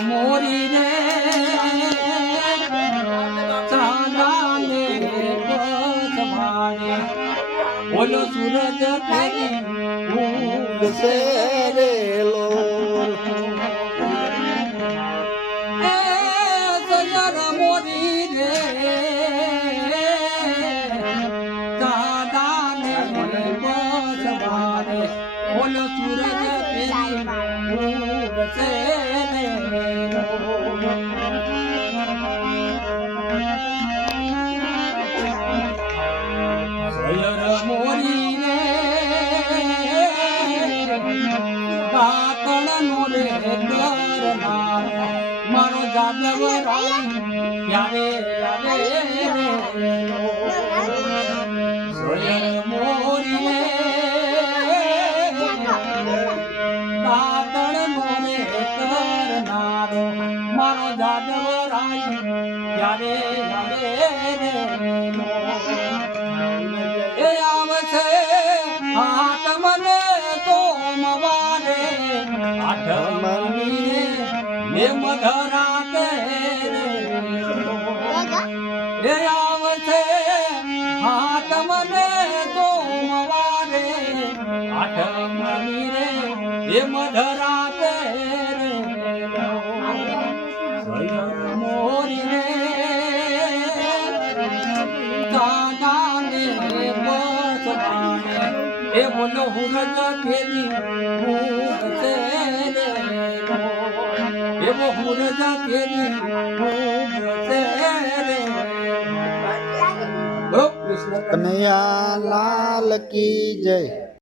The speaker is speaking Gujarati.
મોરી રે ચાંદાને પસભાણે બોલો સૂરજ તેરી ઉગશે રે સયર મોરી રે ચાંદાને પસભાણે બોલો સૂરજ તેરી ઉગશે રે સયર મોરી જાદવ રામ ક્યારે આવે મારો જાદવ રાય ક્યારે આવે રે. એ આવશે હાથ મને તો મવારે. આઠ મની એ મધરાતે એ આવશે હાથ મને તો મવારે. આઠ મની રે એ એ બોલો ભૂત રે એવો ભૂત રે કનૈયા લાલ કી જય.